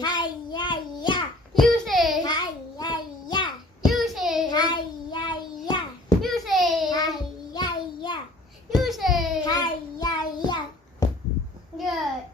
say. Hi, yeah, yeah. You say. Hi, yeah, yeah. You say. Hi, yeah, yeah. You say. Hi, yeah, yeah. You say. Hi, yeah, yeah. Good.